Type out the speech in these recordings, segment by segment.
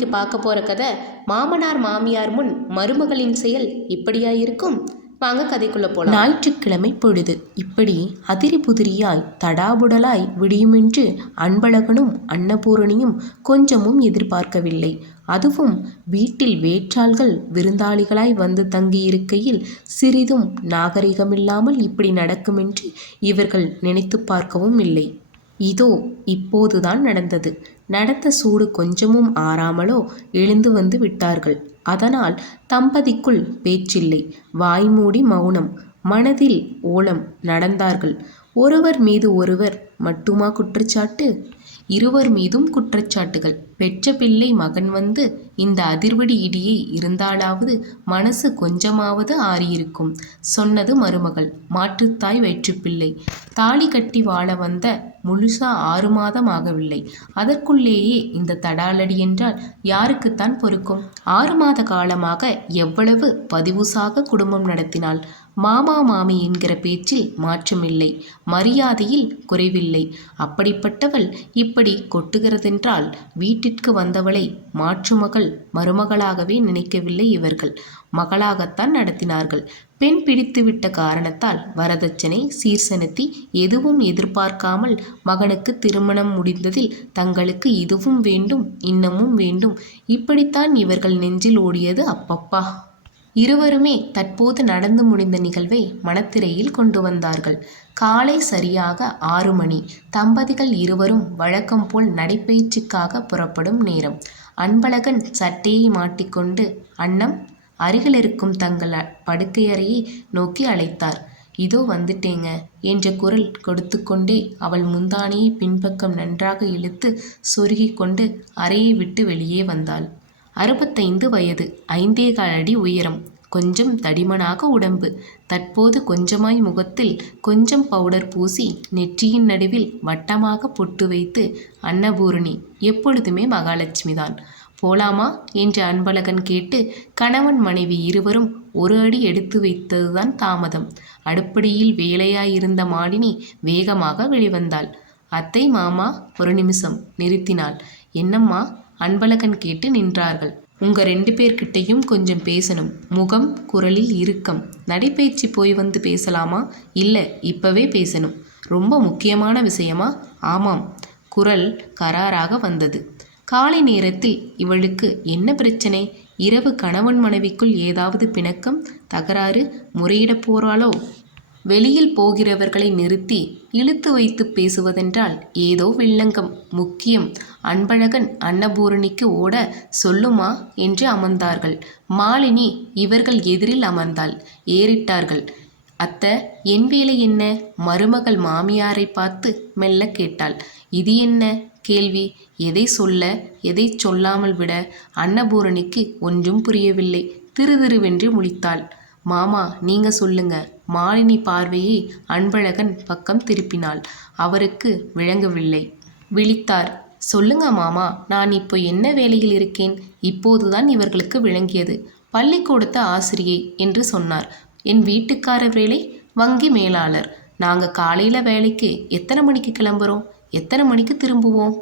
இன்னைக்கு பார்க்க போகிற கதை மாமனார் மாமியார் முன் மருமகளின் செயல் இப்படியா இருக்கும் வாங்க கதைக்குள்ள போகலாம் ஞாயிற்றுக்கிழமை பொழுது இப்படி அதிரி புதிரியாய் தடாபுடலாய் விடியுமென்று அன்பழகனும் அன்னபூரணியும் கொஞ்சமும் எதிர்பார்க்கவில்லை. அதுவும் வீட்டில் வேற்றாள்கள் விருந்தாளிகளாய் வந்து தங்கியிருக்கையில் சிறிதும் நாகரிகமில்லாமல் இப்படி நடக்குமென்று இவர்கள் நினைத்து பார்க்கவும் இல்லை. இதோ இப்போதுதான் நடந்தது. நடந்த சூடு கொஞ்சமும் ஆறாமலோ எழுந்து வந்து விட்டார்கள். அதனால் தம்பதிக்குள் பேச்சில்லை. வாய்மூடி மௌனம். மனதில் ஓலம் நடந்தார்கள். ஒருவர் மீது ஒருவர் மட்டுமா குற்றச்சாட்டு? இருவர் மீதும் குற்றச்சாட்டுகள். பெற்ற பிள்ளை மகன் வந்து இந்த அதிர்வடி இடியை இருந்தாலாவது மனசு கொஞ்சமாவது ஆறியிருக்கும். சொன்னது மருமகள். மாற்றுத்தாய் வயிற்றுப்பிள்ளை தாலி கட்டி வாழ வந்த முழுசா ஆறு மாதம் ஆகவில்லை. அதற்குள்ளேயே இந்த தடாலடி என்றால் யாருக்குத்தான் பொறுக்கும்? ஆறு மாத காலமாக எவ்வளவு பதிவுசாக குடும்பம் நடத்தினாள்? மாமா மாமி என்கிற பேச்சில் மாற்றமில்லை. மரியாதையில் குறைவில்லை. அப்படிப்பட்டவள் இப்படி கொட்டுகிறதென்றால் வீட்டிற்கு வந்தவளை மாற்றுமகள் மருமகளாகவே நினைக்கவில்லை இவர்கள். மகளாகத்தான் நடத்தினார்கள். பெண் பிடித்துவிட்ட காரணத்தால் வரதட்சணை சீர்செலுத்தி எதுவும் எதிர்பார்க்காமல் மகனுக்கு திருமணம் முடிந்ததில் தங்களுக்கு இதுவும் வேண்டும் இன்னமும் வேண்டும். இப்படித்தான் இவர்கள் நெஞ்சில் ஓடியது அப்பப்பா. இருவருமே தற்போது நடந்து முடிந்த நிகழ்வை மனத்திரையில் கொண்டு வந்தார்கள். காலை சரியாக ஆறு மணி. தம்பதிகள் இருவரும் வழக்கம் போல் நடைப்பயிற்சிக்காக புறப்படும் நேரம். அன்பழகன் சட்டையை மாட்டிக்கொண்டு அன்னம் அருகில் இருக்கும் தங்கள் படுக்கையறையை நோக்கி அழைத்தார். இதோ வந்துட்டேங்க என்ற குரல் கொடுத்து கொண்டே அவள் முந்தானியை பின்பக்கம் நன்றாக இழுத்து சொருகி கொண்டு அறையை விட்டு வெளியே வந்தாள். அறுபத்தைந்து வயது ஐந்தே கால் அடி உயரம் கொஞ்சம் தடிமனாக உடம்பு. தற்போது கொஞ்சமாய் முகத்தில் கொஞ்சம் பவுடர் பூசி நெற்றியின் நடுவில் வட்டமாக பொட்டு வைத்து அன்னபூரணி எப்பொழுதுமே மகாலட்சுமி தான். போலாமா? என்று அன்பழகன் கேட்டு கணவன் மனைவி இருவரும் ஒரு அடி எடுத்து வைத்ததுதான் தாமதம். அடுப்படியில் வேலையாயிருந்த மாலினி வேகமாக வெளிவந்தாள். அத்தை மாமா ஒரு நிமிஷம் நிறுத்தினாள். என்னம்மா? அன்பழகன் கேட்டு நின்றார்கள். உங்க ரெண்டு பேர்கிட்டையும் கொஞ்சம் பேசணும். முகம் குரலில் இறுக்கம். நடைப்பயிற்சி போய் வந்து பேசலாமா? இல்லை இப்பவே பேசணும். ரொம்ப முக்கியமான விஷயமா? ஆமாம் குரல் கராராக வந்தது. காலை நேரத்தில் இவளுக்கு என்ன பிரச்சனை? இரவு கணவன் மனைவிக்குள் ஏதாவது பிணக்கம்? தகராறு? முறையிடப் போறாளோ? வெளியில் போகிறவர்களை நிறுத்தி இழுத்து வைத்து பேசுவதென்றால் ஏதோ வில்லங்கம். முக்கியம் அன்பழகன் அன்னபூரணிக்கு ஓட சொல்லுமா? என்று அமர்ந்தார்கள். மாலினி இவர்கள் எதிரில் அமர்ந்தாள். ஏறிட்டார்கள். அத்த என் வேலை என்ன? மருமகள் மாமியாரை பார்த்து மெல்ல கேட்டாள். இது என்ன? கேள்வி. எதை சொல்ல எதை சொல்லாமல் விட அன்னபூரணிக்கு ஒன்றும் புரியவில்லை. திருதிருவென்று முழித்தாள். மாமா நீங்க சொல்லுங்க. மாலினி பார்வையை அன்பழகன் பக்கம் திருப்பினாள். அவருக்கு விளங்கவில்லை. விழித்தார். சொல்லுங்க மாமா நான் இப்போ என்ன வேலையில் இருக்கேன்? இப்போதுதான் இவர்களுக்கு விளங்கியது. பள்ளிக்கூடத்த ஆசிரியை என்று சொன்னார். என் வீட்டுக்காரர் வேலை? வங்கி மேலாளர். நாங்கள் காலையில் வேலைக்கு எத்தனை மணிக்கு கிளம்புறோம்? எத்தனை மணிக்கு திரும்புவோம்?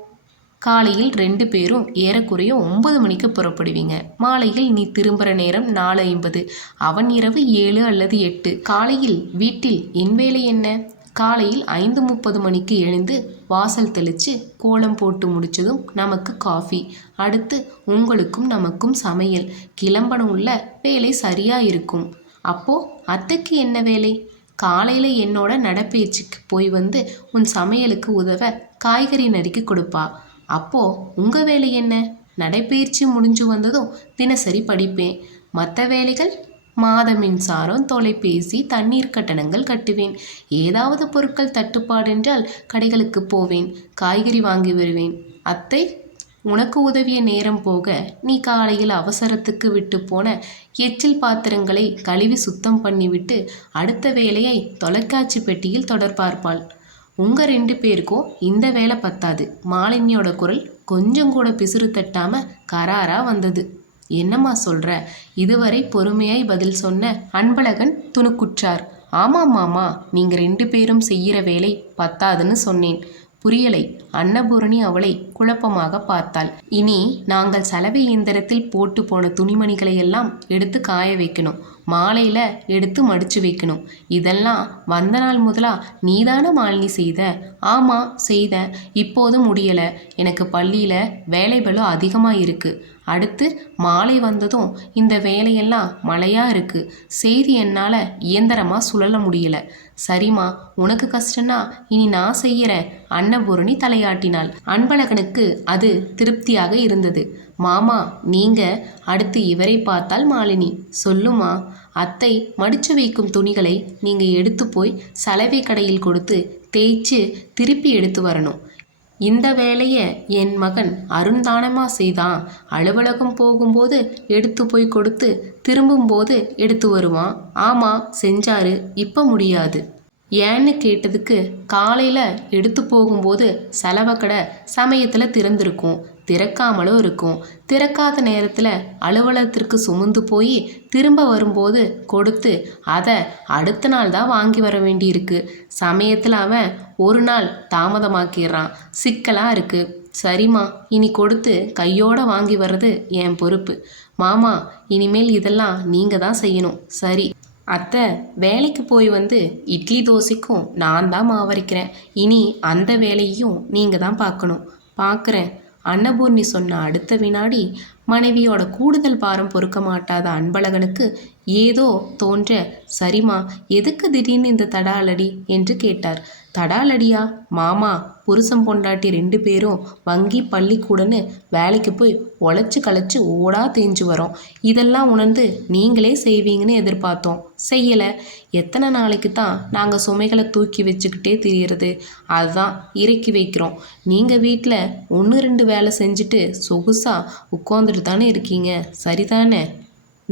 காலையில் ரெண்டு பேரும் ஏறக்குறைய ஒன்பது மணிக்கு புறப்படுவீங்க. மாலையில் நீ திரும்புகிற நேரம் நாலு ஐம்பது. அவன் இரவு ஏழு அல்லது எட்டு. காலையில் வீட்டில் என் வேலை என்ன? காலையில் ஐந்து முப்பது மணிக்கு எழுந்து வாசல் தெளித்து கோலம் போட்டு முடிச்சதும் நமக்கு காஃபி. அடுத்து உங்களுக்கும் நமக்கும் சமையல். கிளம்பணும் உள்ள வேலை சரியாக இருக்கும். அப்போது அத்தைக்கு என்ன வேலை? காலையில் என்னோட நடப்பயிற்சிக்கு போய் வந்து உன் சமையலுக்கு உதவ காய்கறி நறுக்கி கொடுப்பா. அப்போது உங்கள் வேலை என்ன? நடைப்பயிற்சி முடிஞ்சு வந்ததும் தினசரி படிப்பேன். மற்ற வேலைகள் மாத மின்சாரம் தொலைபேசி தண்ணீர் கட்டணங்கள் கட்டுவேன். ஏதாவது பொருட்கள் தட்டுப்பாடு என்றால் கடைகளுக்கு போவேன். காய்கறி வாங்கி வருவேன். அத்தை உனக்கு உதவிய நேரம் போக நீ காலையில் அவசரத்துக்கு விட்டு போன எச்சில் பாத்திரங்களை கழுவி சுத்தம் பண்ணிவிட்டு அடுத்த வேலையை தொலைக்காட்சி பெட்டியில் தொடர்பார்ப்பாள். உங்கள் ரெண்டு பேருக்கும் இந்த வேலை பத்தாது. மாலினியோட குரல் கொஞ்சம் கூட பிசுறு தட்டாம கராரா வந்தது. என்னம்மா சொல்ற? இதுவரை பொறுமையாய் பதில் சொன்ன அன்பழகன் துணுக்குற்றார். ஆமாம் மாமா நீங்கள் ரெண்டு பேரும் செய்கிற வேலை பத்தாதுன்னு சொன்னேன். புரியலை. அன்னபூரணி அவளை குழப்பமாக பார்த்தாள். இனி நாங்கள் சலவை இயந்திரத்தில் போட்டு போன துணிமணிகளை எல்லாம் எடுத்து காய வைக்கணும். மாலையில் எடுத்து மடித்து வைக்கணும். இதெல்லாம் வந்த நாள் முதலா நீதான மாலினி செய்த? ஆமாம் செய்த. இப்போதும் முடியலை. எனக்கு பள்ளியில் வேலை பலம் அதிகமாக இருக்குது அடுத்து மாலை வந்ததும் இந்த வேலையெல்லாம் மழையாக இருக்குது செய்தி என்னால் இயந்திரமாக சுழல முடியலை. சரிம்மா உனக்கு கஷ்டம்னா இனி நான் செய்கிறேன் அன்னபூரணி தலையாட்டினாள். அன்பழகனுக்கு அது திருப்தியாக இருந்தது. மாமா நீங்க அடுத்து இவரை பார்த்தால் மாலினி. சொல்லுமா அத்தை மடிச்சு வைக்கும் துணிகளை நீங்க எடுத்து போய் சலவை கடையில் கொடுத்து தேய்ச்சு திருப்பி எடுத்து வரணும். இந்த வேலையை என் மகன் அருண்தானமா செய்தான். அலுவலகம் போகும்போது எடுத்து போய் கொடுத்து திரும்பும்போது எடுத்து வருவான். ஆமா செஞ்சாரு இப்போ முடியாது. ஏன்னு கேட்டதுக்கு காலையில் எடுத்து போகும்போது செலவை கடை சமயத்தில் திறந்திருக்கும். திறக்காமலும் இருக்கும். திறக்காத நேரத்தில் அலுவலகத்திற்கு சுமந்து போய் திரும்ப வரும்போது கொடுத்து அதை அடுத்த நாள் தான் வாங்கி வர வேண்டியிருக்கு. சமயத்தில் அவன் ஒரு நாள் தாமதமாக்கிடுறான். சிக்கலாக இருக்குது சரிம்மா இனி கொடுத்து கையோட வாங்கி வர்றது என் பொறுப்பு. மாமா இனிமேல் இதெல்லாம் நீங்கள் தான் செய்யணும். சரி. அத்தை வேலைக்கு போய் வந்து இட்லி தோசைக்கும் நான் தான் மாவரைக்கிறேன் இனி அந்த வேலையையும் நீங்கள் தான் பார்க்கணும். பார்க்குறேன். அன்னபூர்ணி சொன்ன அடுத்த வினாடி மனைவியோட கூடுதல் பாரம் பொறுக்க மாட்டாத அன்பழகனுக்கு ஏதோ தோன்ற சரிம்மா எதுக்கு திடீர்னு இந்த தடாலடி? என்று கேட்டார். தடாலடியா? மாமா புருஷன் பொண்டாட்டி ரெண்டு பேரும் வங்கி பள்ளிக்கூடன்னு வேலைக்கு போய் உழைச்சி களைச்சி ஓடா தேஞ்சு வரோம். இதெல்லாம் உணர்ந்து நீங்களே செய்வீங்கன்னு எதிர்பார்த்தோம். செய்யலை. எத்தனை நாளைக்கு தான் நாங்கள் சுமைகளை தூக்கி வச்சுக்கிட்டே திரியறது? அதுதான் இறக்கி வைக்கிறோம். நீங்கள் வீட்டில் ஒன்று ரெண்டு வேலை செஞ்சுட்டு சொகுசாக உட்காந்துட்டு தானே இருக்கீங்க. சரிதானே?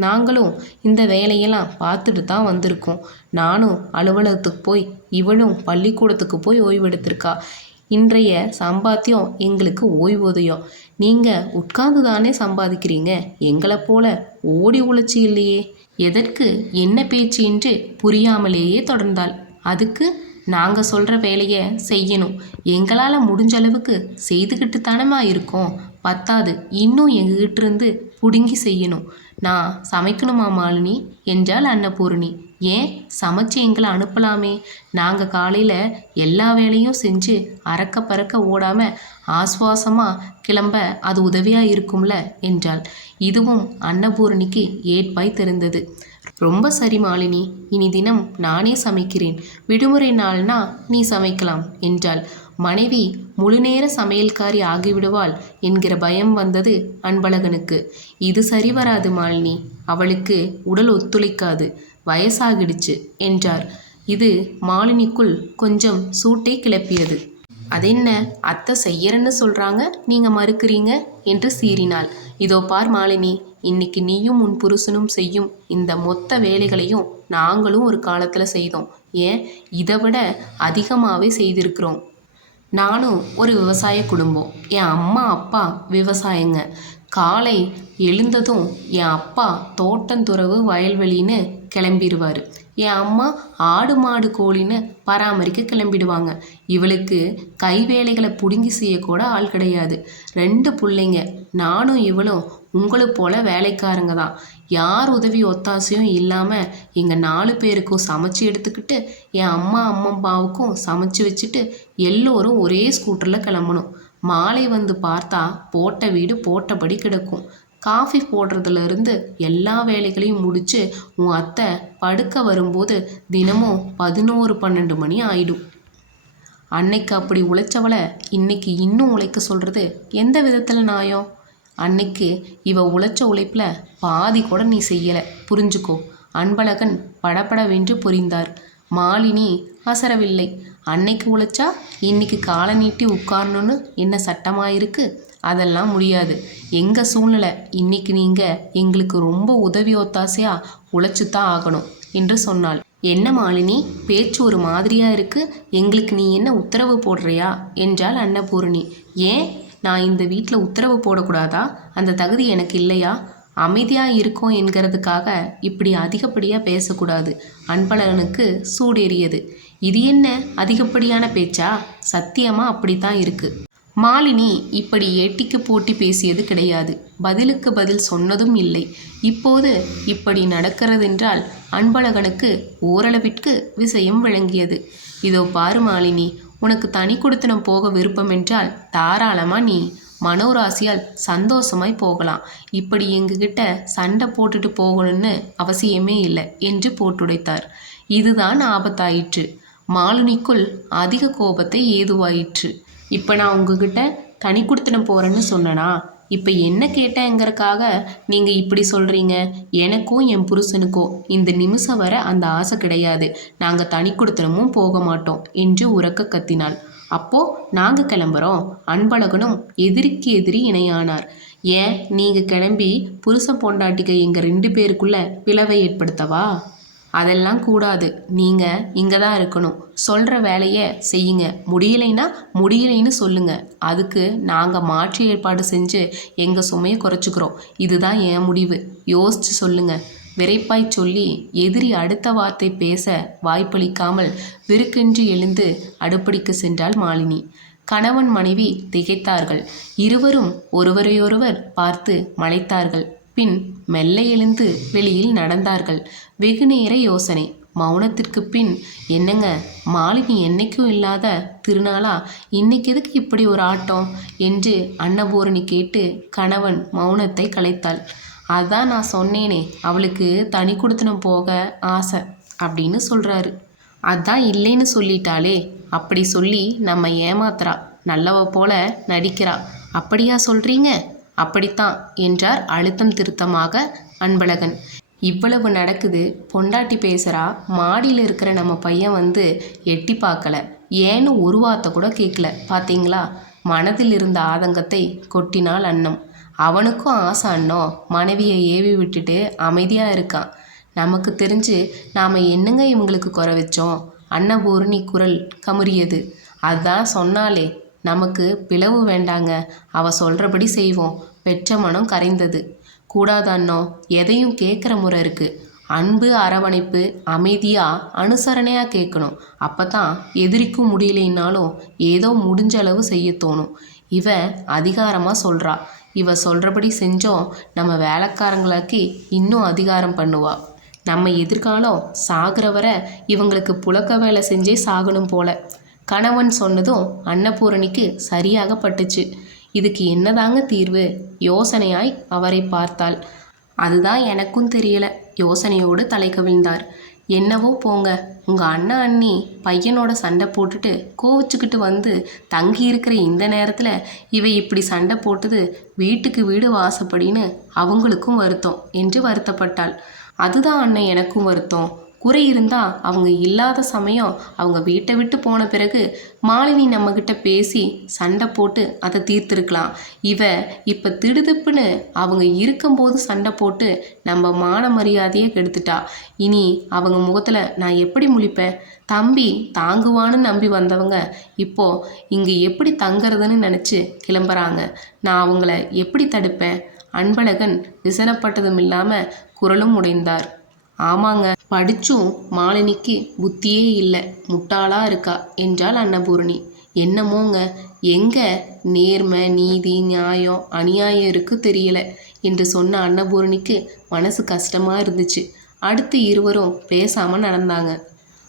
நாங்களும் இந்த வேலையெல்லாம் பார்த்துட்டு தான் வந்திருக்கோம். நானும் அலுவலகத்துக்கு போய் இவளும் பள்ளிக்கூடத்துக்கு போய் ஓய்வெடுத்திருக்கா. இன்றைய சம்பாத்தியம் எங்களுக்கு ஓய்வூதியம். நீங்கள் உட்கார்ந்து தானே சம்பாதிக்கிறீங்க? எங்களை போல ஓடி உழைச்சி இல்லையே. எதற்கு என்ன பேச்சு என்று புரியாமலேயே தொடர்ந்தாள். அதுக்கு நாங்கள் சொல்கிற வேலையை செய்யணும். எங்களால் முடிஞ்ச அளவுக்கு செய்துக்கிட்டு தானமா இருக்கோம். பத்தாது இன்னும் எங்ககிட்ட இருந்து பிடுங்கி செய்யணும். நான் சமைக்கணுமா மாலினி? என்றாள் அன்னபூரணி. ஏன்? சமைச்சு எங்களை அனுப்பலாமே. நாங்கள் காலையில் எல்லா வேலையும் செஞ்சு அறக்க பறக்க ஓடாமல் ஆஸ்வாசமாக கிளம்ப அது உதவியாக இருக்கும்ல? என்றாள். இதுவும் அன்னபூரணிக்கு ஏற்பாய் தெரிந்தது. ரொம்ப சரி மாலினி. இனி தினம் நானே சமைக்கிறேன். விடுமுறை நாள்னா நீ சமைக்கலாம் என்றாள். மனைவி முழுநேர சமையல்காரி ஆகிவிடுவாள் என்கிற பயம் வந்தது அன்பழகனுக்கு. இது சரி வராது மாலினி. அவளுக்கு உடல் ஒத்துழைக்காது. வயசாகிடுச்சு என்றார். இது மாலினிக்குள் கொஞ்சம் சூட்டை கிளப்பியது. அதென்ன? அத்தை செய்யறன்னு சொல்றாங்க. நீங்க மறுக்கிறீங்க? என்று சீறினாள். இதோ பார் மாலினி. இன்னைக்கு நீயும் உன் புருஷனும் செய்யும் இந்த மொத்த வேலைகளையும் நாங்களும் ஒரு காலத்துல செய்தோம். ஏன்? இதை விட அதிகமாகவே செய்திருக்கிறோம். நானும் ஒரு விவசாய குடும்பம். என் அம்மா அப்பா விவசாயங்க. காலை எழுந்ததும் என் அப்பா தோட்டந்துறவு வயல்வெளின்னு கிளம்பிடுவார் என் அம்மா ஆடு மாடு கோழின்னு பராமரிக்க கிளம்பிடுவாங்க. இவளுக்கு கை வேலைகளை பிடுங்கி செய்யக்கூட ஆள் கிடையாது. ரெண்டு பிள்ளைங்க நானும் இவளும் உங்களை போல வேலைக்காரங்க தான். யார் உதவி ஒத்தாசையும் இல்லாமல் எங்கள் நாலு பேருக்கும் சமைச்சு எடுத்துக்கிட்டு என் அம்மா அம்மாப்பாவுக்கும் சமைச்சு வச்சுட்டு எல்லோரும் ஒரே ஸ்கூட்டரில் கிளம்பணும். மாலை வந்து பார்த்தா போட்ட வீடு போட்டபடி கிடக்கும். காஃபி போடுறதுலேருந்து எல்லா வேலைகளையும் முடிச்சு உன் அத்தை படுக்க வரும்போது தினமும் பதினோரு பன்னெண்டு மணி ஆயிடும். அன்னைக்கு அப்படி உழைச்சவளை இன்னைக்கு இன்னும் உழைக்க சொல்கிறது எந்த விதத்தில் நியாயம் அன்னைக்கு இவ உழைச்ச உழைப்பில் பாதி கூட நீ செய்யலை. புரிஞ்சுக்கோ. அன்பழகன் படபடவென்று புரிந்தார். மாலினி அசரவில்லை. அன்னைக்கு உழைச்சா இன்னைக்கு காலை நீட்டி உட்காரணும்னு என்ன சட்டமாக இருக்குது அதெல்லாம் முடியாது. எங்கள் சூழ்நிலை? இன்னைக்கு நீங்கள் எங்களுக்கு ரொம்ப உதவி ஒத்தாசையாக உழைச்சி தான் ஆகணும் என்று சொன்னாள். என்ன மாலினி? பேச்சு ஒரு மாதிரியா இருக்கு. எங்களுக்கு நீ என்ன உத்தரவு போடுறியா? என்றாள் அன்னபூரணி. ஏன்? நான் இந்த வீட்டில் உத்தரவு போடக்கூடாதா? அந்த தகுதி எனக்கு இல்லையா? அமைதியாக இருக்கோம் என்கிறதுக்காக இப்படி அதிகப்படியாக பேசக்கூடாது. அன்பழகனுக்கு சூடேறியது. இது என்ன? அதிகப்படியான பேச்சா? சத்தியமாக அப்படித்தான் இருக்குது மாலினி இப்படி ஏட்டிக்கு போட்டி பேசியது கிடையாது. பதிலுக்கு பதில் சொன்னதும் இல்லை. இப்போது இப்படி நடக்கிறதென்றால் அன்பழகனுக்கு ஓரளவிற்கு விஷயம் விளங்கியது. இதோ பாரு மாலினி உனக்கு தனி கொடுத்தனம் போக விருப்பம் என்றால் தாராளமா நீ மனோராசியால் சந்தோஷமாய் போகலாம். இப்படி எங்ககிட்ட சண்டை போட்டுட்டு போகணும்னு அவசியமே இல்லை என்று போட்டுடைத்தார். இதுதான் ஆபத்தாயிற்று. மாலினிக்குள் அதிக கோபத்தை ஏதுவாயிற்று. இப்போ நான் உங்ககிட்ட தனி கொடுத்துட்டு போகிறேன்னு சொன்னனா? இப்போ என்ன கேட்டேங்கிறக்காக நீங்கள் இப்படி சொல்கிறீங்க எனக்கும் என் புருஷனுக்கும் இந்த நிமிஷம் வர அந்த ஆசை கிடையாது. நாங்கள் தனி கொடுத்தனமும் போக மாட்டோம் என்று உறக்க கத்தினாள். அப்போ நாங்கள் கிளம்புறோம். அன்பழகனும் எதிரிக்கு எதிரி இணையானார். ஏன் நீங்கள் கிளம்பி புருஷன் பொண்டாட்டிக்கு எங்கள் ரெண்டு பேருக்குள்ள பிளவை ஏற்படுத்தவா? அதெல்லாம் கூடாது. நீங்கள் இங்கே தான் இருக்கணும். சொல்கிற வேலையை செய்யுங்க. முடியலைன்னா முடியலைன்னு சொல்லுங்க. அதுக்கு நாங்கள் மாற்று ஏற்பாடு செஞ்சு எங்கள் சுமையை குறைச்சிக்கிறோம். இதுதான் என் முடிவு. யோசிச்சு சொல்லுங்க. விரைப்பாய் சொல்லி எதிரி அடுத்த வார்த்தை பேச வாய்ப்பளிக்காமல் விருக்கென்று எழுந்து அடுப்படிக்கு சென்றாள் மாலினி. கணவன் மனைவி திகைத்தார்கள். இருவரும் ஒருவரையொருவர் பார்த்து மலைத்தார்கள். பின் மெல்ல எழுந்து வெளியில் நடந்தார்கள். வெகுநேர யோசனை. மௌனத்திற்கு பின் என்னங்க மாலினி என்னைக்கும் இல்லாத திருநாளா? இன்னைக்கு எதுக்கு இப்படி ஒரு ஆட்டம்? என்று அன்னபூரணி கேட்டு கணவன் மௌனத்தை கலைத்தாள். அதான் நான் சொன்னேனே அவளுக்கு தனி கொடுத்தனம் போக ஆசை அப்படின்னு சொல்கிறாரு அதான் இல்லைன்னு சொல்லிட்டாளே அப்படி சொல்லி நம்ம ஏமாத்துறா. நல்லவ போல நடிக்கிறா. அப்படியா சொல்கிறீங்க அப்படித்தான் என்றார் அழுத்தம் திருத்தமாக அன்பழகன். இவ்வளவு நடக்குது பொண்டாட்டி பேசுகிறா மாடியில் இருக்கிற நம்ம பையன் வந்து எட்டி பார்க்கல ஏன்னு ஒரு வார்த்தை கூட கேட்கல பார்த்தீங்களா மனதில் இருந்த ஆதங்கத்தை கொட்டினாள் அன்னம். அவனுக்கும் ஆசை அண்ணோ மனைவியை ஏவி விட்டுட்டு அமைதியாக இருக்கான். நமக்கு தெரிஞ்சு நாம் என்னங்க இவங்களுக்கு குறை வச்சோம்? அன்னபூரணி குரல் கமுறியது. அதான் சொன்னாலே நமக்கு பிளவு வேண்டாங்க. அவ சொல்கிறபடி செய்வோம். பெற்ற மனம் கரைந்தது. கூடாதண்ணோ எதையும் கேட்குற முறை இருக்குது அன்பு அரவணைப்பு அமைதியாக அனுசரணையாக கேட்கணும். அப்போ தான் எதிரிக்கும் முடியலைன்னாலும் ஏதோ முடிஞ்ச அளவு செய்ய தோணும். இவ அதிகாரமாக சொல்கிறா இவ சொல்கிறபடி செஞ்சோம் நம்ம வேலைக்காரங்களாக்கி இன்னும் அதிகாரம் பண்ணுவா. நம்ம எதிர்காலம் சாகிற வரை இவங்களுக்கு புழக்க வேலை செஞ்சே சாகணும் போல. கணவன் சொன்னதும் அன்னபூரணிக்கு சரியாக பட்டுச்சு இதுக்கு என்னதாங்க தீர்வு? யோசனையாய் அவரை பார்த்தாள். அதுதான் எனக்கும் தெரியல. யோசனையோடு தலை கவிழ்ந்தார். என்னவோ போங்க. உங்கள் அண்ணன் அண்ணி பையனோட சண்டை போட்டுட்டு கோவிச்சுக்கிட்டு வந்து தங்கி இருக்கிற இந்த நேரத்தில் இவை இப்படி சண்டை போட்டது வீட்டுக்கு வீடு வாசப்படின்னு அவங்களுக்கும் வருத்தம் என்று வருத்தப்பட்டாள். அதுதான் அண்ணன் எனக்கும் வருத்தம். குறை இருந்தால் அவங்க இல்லாத சமயம் அவங்க வீட்டை விட்டு போன பிறகு மாலினி நம்மக்கிட்ட பேசி சண்டை போட்டு அதை தீர்த்துருக்கலாம். இவ இப்போ திடுதுப்புன்னு அவங்க இருக்கும்போது சண்டை போட்டு நம்ம மான மரியாதையை கெடுத்துட்டா. இனி அவங்க முகத்தில் நான் எப்படி முழிப்பேன்? தம்பி தாங்குவான்னு நம்பி வந்தவங்க இப்போ இங்கே எப்படி தங்குறதுன்னு நினச்சி கிளம்புறாங்க. நான் அவங்கள எப்படி தடுப்பேன்? அன்பழகன் விசனப்பட்டதும் இல்லாமல் குரலும் உடைந்தார். ஆமாங்க. படிச்சும் மாலினிக்கு புத்தியே இல்லை. முட்டாளா இருக்கா? என்றாள் அன்னபூரணி. என்னமோங்க? எங்க நேர்மை நீதி நியாயம் அநியாயம் இருக்கு தெரியல என்று சொன்ன அன்னபூரணிக்கு மனசு கஷ்டமா இருந்துச்சு. அடுத்து இருவரும் பேசாம நடந்தாங்க.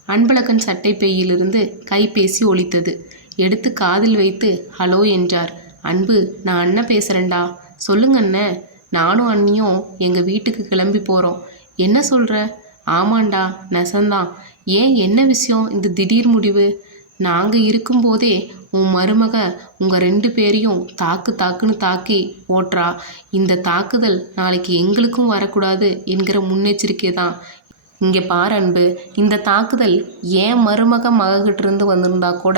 அன்பழகன் சட்டை பையிலிருந்து கைபேசி ஒழித்தது எடுத்து காதில் வைத்து ஹலோ என்றார். அன்பு நான் அண்ணன் பேசுகிறேன்டா சொல்லுங்க அண்ணன் நானும் அண்ணியும் எங்கள் வீட்டுக்கு கிளம்பி போகிறோம் என்ன சொல்கிற ஆமாண்டா நெசந்தான். ஏன் என்ன விஷயம் இந்த திடீர் முடிவு? நாங்கள் இருக்கும்போதே உன் மருமக உங்கள் ரெண்டு பேரையும் தாக்கு தாக்குன்னு தாக்கி ஓட்டுறா. இந்த தாக்குதல் நாளைக்கு எங்களுக்கும் வரக்கூடாது என்கிற முன்னெச்சரிக்கை தான் இங்கே பார் அன்பு இந்த தாக்குதல் ஏன் மருமக மகக்கிட்டிருந்து இருந்து வந்திருந்தா கூட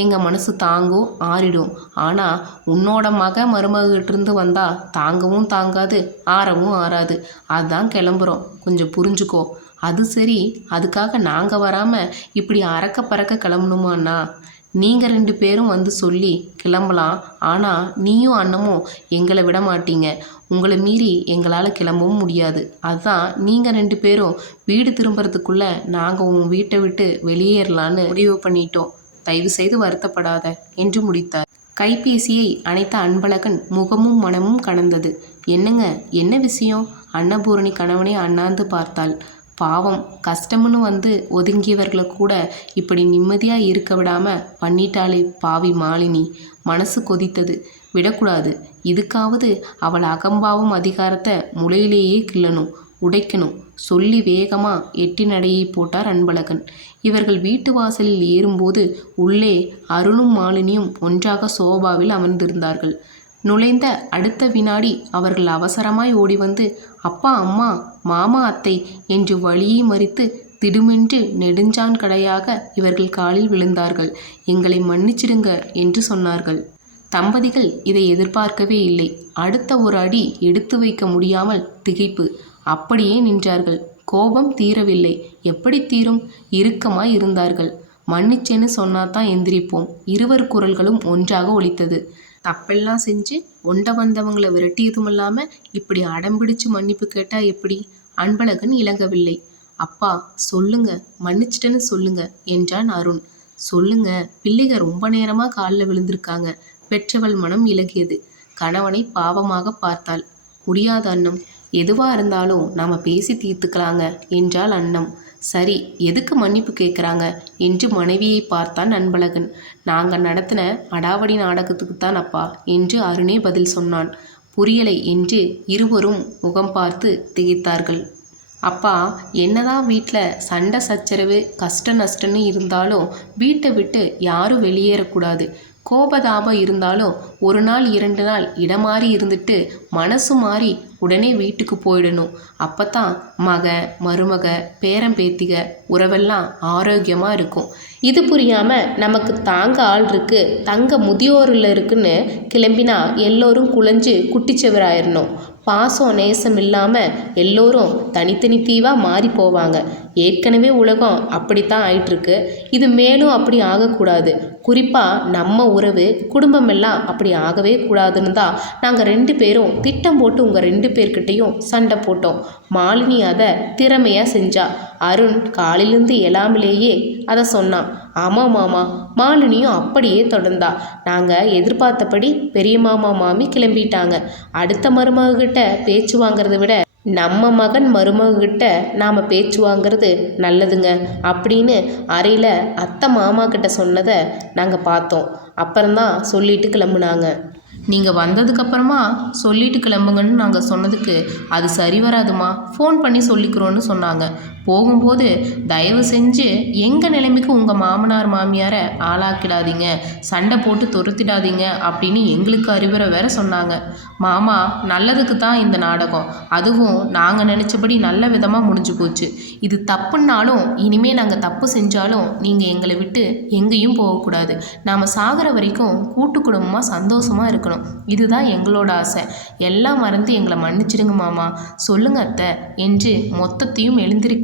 எங்கள் மனசு தாங்கும் ஆறிடும். ஆனால் உன்னோட மக மருமகிட்ட இருந்து வந்தால் தாங்கவும் தாங்காது ஆறவும் ஆறாது. அதுதான் கிளம்புறோம். கொஞ்சம் புரிஞ்சுக்கோ. அது சரி அதுக்காக நாங்கள் வராமல் இப்படி அறக்க பறக்க கிளம்பணுமாண்ணா? நீங்கள் ரெண்டு பேரும் வந்து சொல்லி கிளம்பலாம். ஆனால் நீயும் அண்ணமும் எங்களை விட மாட்டீங்க. உங்களை மீறி எங்களால் கிளம்பவும் முடியாது. அதுதான் நீங்கள் ரெண்டு பேரும் வீடு திரும்புறதுக்குள்ளே நாங்கள் உன் வீட்டை விட்டு வெளியேறலான்னு முடிவு பண்ணிட்டோம். தயவு செய்து வருத்தப்படாத என்று முடித்தார். கைபேசியை அணைத்த அன்பழகன் முகமும் மனமும் கடந்தது என்னங்க என்ன விஷயம்? அன்னபூரணி கணவனை அண்ணாந்து பார்த்தாள். பாவம் கஷ்டம்னு வந்து ஒதுங்கியவர்களை கூட இப்படி நிம்மதியாக இருக்க விடாமல் பண்ணிட்டாளே பாவி மாலினி. மனசு கொதித்தது. விடக்கூடாது. இதுக்காவது அவள் அகம்பாவம் அதிகாரத்தை முளையிலேயே கிள்ளணும் உடைக்கணும். சொல்லி வேகமாக எட்டி நடையை போட்டார் அன்பழகன். இவர்கள் வீட்டு வாசலில் ஏறும்போது உள்ளே அருணும் மாலினியும் ஒன்றாக சோபாவில் அமர்ந்திருந்தார்கள். நுழைந்த அடுத்த வினாடி அவர்கள் அவசரமாய் ஓடி வந்து அப்பா அம்மா மாமா அத்தை என்று வழியை மறித்து திடுமென்று நெடுஞ்சான் கடையாக இவர்கள் காலில் விழுந்தார்கள். எங்களை மன்னிச்சிடுங்க என்று சொன்னார்கள். தம்பதிகள் இதை எதிர்பார்க்கவே இல்லை. அடுத்த ஒரு அடி எடுத்து வைக்க முடியாமல் திகைப்பு. அப்படியே நின்றார்கள். கோபம் தீரவில்லை. எப்படி தீரும்? இறுக்கமாய் இருந்தார்கள். மன்னிச்சேன்னு சொன்னாதான் எந்திரிப்போம். இருவர் குரல்களும் ஒன்றாக ஒலித்தது. தப்பெல்லாம் செஞ்சு ஒண்ட வந்தவங்களை விரட்டியதும் இல்லாமல் இப்படி அடம்பிடிச்சு மன்னிப்பு கேட்டால் எப்படி? அன்பழகன் இலங்கவில்லை. அப்பா சொல்லுங்க மன்னிச்சிட்டேன்னு சொல்லுங்க என்றான் அருண். சொல்லுங்க பிள்ளைங்க ரொம்ப நேரமா காலில் விழுந்திருக்காங்க. பெற்றவள் மனம் இலகியது. கணவனை பாவமாக பார்த்தாள். முடியாத அண்ணம் எதுவா இருந்தாலும் நாம பேசி தீர்த்துக்கலாங்க என்றாள் அண்ணம் சரி எதுக்கு மன்னிப்பு கேட்குறாங்க என்று மனைவியை பார்த்தான் அன்பழகன். நாங்கள் நடத்தின அடாவடி நாடகத்துக்கு தான் அப்பா என்று அருணே பதில் சொன்னான். புரியலை என்று இருவரும் முகம் பார்த்து திகைத்தார்கள். அப்பா என்னதான் வீட்டில் சண்டை சச்சரவு கஷ்ட நஷ்டன்னு இருந்தாலும் வீட்டை விட்டு யாரும் வெளியேறக்கூடாது. கோபதாபம் இருந்தாலும் ஒரு நாள் இரண்டு நாள் இடமாறி இருந்துட்டு மனசு மாறி உடனே வீட்டுக்கு போயிடணும். அப்பதான் மக மருமக பேரன் பேத்திக உறவெல்லாம் ஆரோக்கியமாக இருக்கும். இது புரியாமல் நமக்கு தாங்க ஆள் இருக்கு தங்க முதியோரில் இருக்குன்னு கிளம்பினா எல்லோரும் குலைஞ்சு குட்டிச்சவராயிடணும் பாசம் நேசம் இல்லாமல் எல்லோரும் தனித்தனி தீவாக மாறி போவாங்க. ஏற்கனவே உலகம் அப்படித்தான் ஆயிட்டுருக்கு. இது மேலும் அப்படி ஆகக்கூடாது. குறிப்பாக நம்ம உறவு குடும்பமெல்லாம் அப்படி ஆகவே கூடாதுன்னு தான் நாங்கள் ரெண்டு பேரும் திட்டம் போட்டு உங்கள் ரெண்டு பேர்கிட்டையும் சண்டை போட்டோம். மாலினி அதை திறமையாக செஞ்சா. அருண் காலிலிருந்து எழாமலேயே அதை சொன்னான். ஆமாம் மாமா மாலினியும் அப்படியே தொடர்ந்தா. நாங்கள் எதிர்பார்த்தபடி பெரிய மாமா மாமி கிளம்பிட்டாங்க. அடுத்த மருமகிட்ட பேச்சு வாங்குறத விட நம்ம மகன் மருமகிட்ட நாம் பேச்சு வாங்குறது நல்லதுங்க அப்படின்னு அறையில் அத்தை மாமா கிட்ட சொன்னதை நாங்கள் பார்த்தோம். அப்புறம்தான் சொல்லிட்டு கிளம்புனாங்க. நீங்கள் வந்ததுக்கப்புறமா சொல்லிட்டு கிளம்புங்கன்னு நாங்கள் சொன்னதுக்கு அது சரி வராதுமா. ஃபோன் பண்ணி சொல்லிக்கிறோன்னு சொன்னாங்க. போகும்போது தயவு செஞ்சு எங்கள் நிலைமைக்கு உங்கள் மாமனார் மாமியாரை ஆளாக்கிடாதீங்க. சண்டை போட்டு துரத்திடாதீங்க அப்படின்னு எங்களுக்கு அறிவுரை வேற சொன்னாங்க. மாமா நல்லதுக்கு தான் இந்த நாடகம். அதுவும் நாங்கள் நினச்சபடி நல்ல விதமாக முடிஞ்சு போச்சு. இது தப்புன்னாலும் இனிமே நாங்கள் தப்பு செஞ்சாலும் நீங்கள் எங்களை விட்டு எங்கேயும் போகக்கூடாது. நாம் சாகிற வரைக்கும் கூட்டு குடும்பமாக சந்தோஷமாக இருக்கணும். இதுதான் எங்களோட ஆசை. எல்லாம் மறந்து எங்களை மன்னிச்சிடுங்க மாமா. சொல்லுங்க அத்தை என்று மொத்தத்தையும்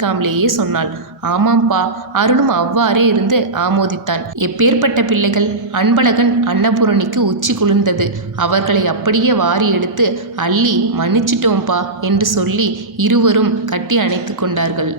எழுந்திருக்காமலேயே சொன்னாள். ஆமாம்ப்பா அருணும் அவ்வாறே இருந்து ஆமோதித்தான். எப்பேற்பட்ட பிள்ளைகள்? அன்பழகன் அன்னபூரணிக்கு உச்சி குளிர்ந்தது. அவர்களை அப்படியே வாரி எடுத்து அள்ளி மன்னிச்சிட்டோம்ப்பா என்று சொல்லி இருவரும் கட்டி அணைத்து கொண்டார்கள்.